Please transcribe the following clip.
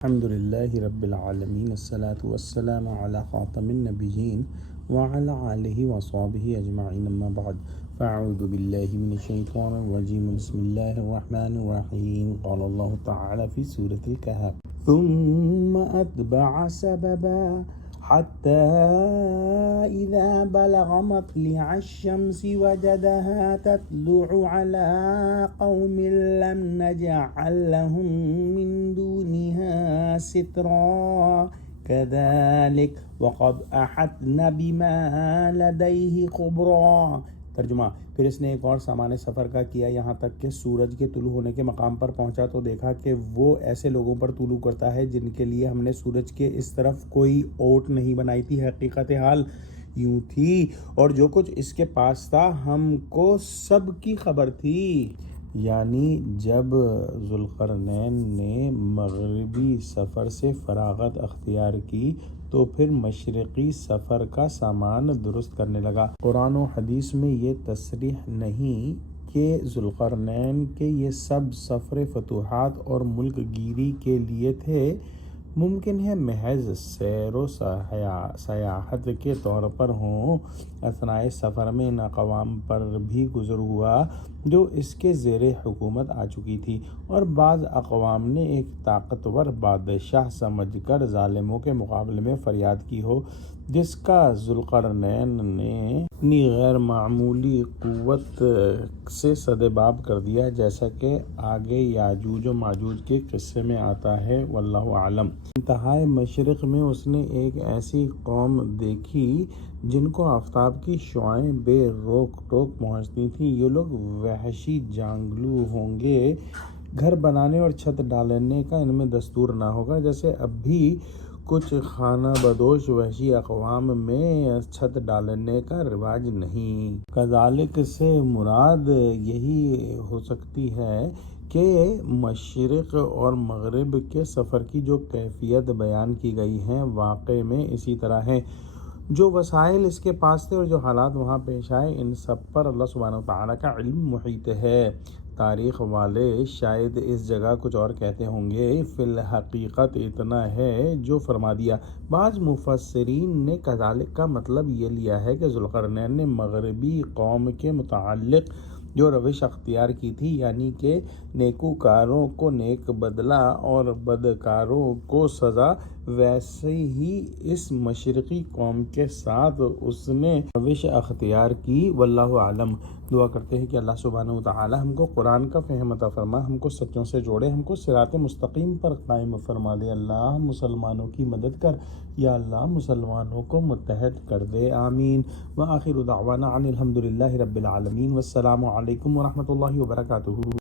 الحمد لله رب العالمين الصلاة والسلام على خاتم النبيين وعلى آله وصحبه أجمعين أما بعد فأعوذ بالله من الشيطان الرجيم بسم الله الرحمن الرحيم قال الله تعالى في سورة الكهف ثم أتبع سببا حتى إذا بلغ مطلع الشمس وجدها تطلع على قوم لم نجعل لهم من دونها سترا كذلك وقد أحطنا بما لديه خبرا۔ ترجمہ: پھر اس نے ایک اور سامان سفر کا کیا یہاں تک کہ سورج کے طلوع ہونے کے مقام پر پہنچا تو دیکھا کہ وہ ایسے لوگوں پر طلوع کرتا ہے جن کے لیے ہم نے سورج کے اس طرف کوئی اوٹ نہیں بنائی تھی۔ حقیقت حال یوں تھی اور جو کچھ اس کے پاس تھا ہم کو سب کی خبر تھی۔ یعنی جب ذوالقرنین نے مغربی سفر سے فراغت اختیار کی تو پھر مشرقی سفر کا سامان درست کرنے لگا۔ قرآن و حدیث میں یہ تصریح نہیں کہ ذوالقرنین کے یہ سب سفر فتوحات اور ملک گیری کے لیے تھے۔ ممکن ہے محض سیر و سیاحت کے طور پر ہوں۔ اثناء سفر میں ان اقوام پر بھی گزر ہوا جو اس کے زیر حکومت آ چکی تھی اور بعض اقوام نے ایک طاقتور بادشاہ سمجھ کر ظالموں کے مقابلے میں فریاد کی ہو، جس کا ذوالقرنین نے اپنی غیر معمولی قوت سے سدباب کر دیا، جیسا کہ آگے یاجوج و ماجوج کے قصے میں آتا ہے۔ واللہ اعلم۔ انتہائے مشرق میں اس نے ایک ایسی قوم دیکھی جن کو آفتاب کی شعاعیں بے روک ٹوک پہنچتی تھیں۔ یہ لوگ وحشی جانگلو ہوں گے، گھر بنانے اور چھت ڈالنے کا ان میں دستور نہ ہوگا، جیسے اب بھی کچھ خانہ بدوش وحشی اقوام میں چھت ڈالنے کا رواج نہیں۔ کذالک سے مراد یہی ہو سکتی ہے کہ مشرق اور مغرب کے سفر کی جو کیفیت بیان کی گئی ہے واقع میں اسی طرح ہے۔ جو وسائل اس کے پاس تھے اور جو حالات وہاں پیش آئے، ان سب پر اللہ سبحانہ وتعالیٰ کا علم محیط ہے۔ تاریخ والے شاید اس جگہ کچھ اور کہتے ہوں گے، فی الحقیقت اتنا ہے جو فرما دیا۔ بعض مفسرین نے کذالک کا مطلب یہ لیا ہے کہ ذوالقرنین نے مغربی قوم کے متعلق جو روش اختیار کی تھی، یعنی کہ نیکوکاروں کو نیک بدلہ اور بدکاروں کو سزا، ویسے ہی اس مشرقی قوم کے ساتھ اس نے روش اختیار کی۔ واللہ اعلم۔ دعا کرتے ہیں کہ اللہ سبحانہ وتعالی ہم کو قرآن کا فہم عطا فرما، ہم کو سچوں سے جوڑے، ہم کو صراط مستقیم پر قائم فرما دے۔ اللہ مسلمانوں کی مدد کر، یا اللہ مسلمانوں کو متحد کر دے، آمین۔ وآخر دعوانا ان الحمد للہ رب العالمین، والسلام علیکم ورحمۃ اللہ وبرکاتہ۔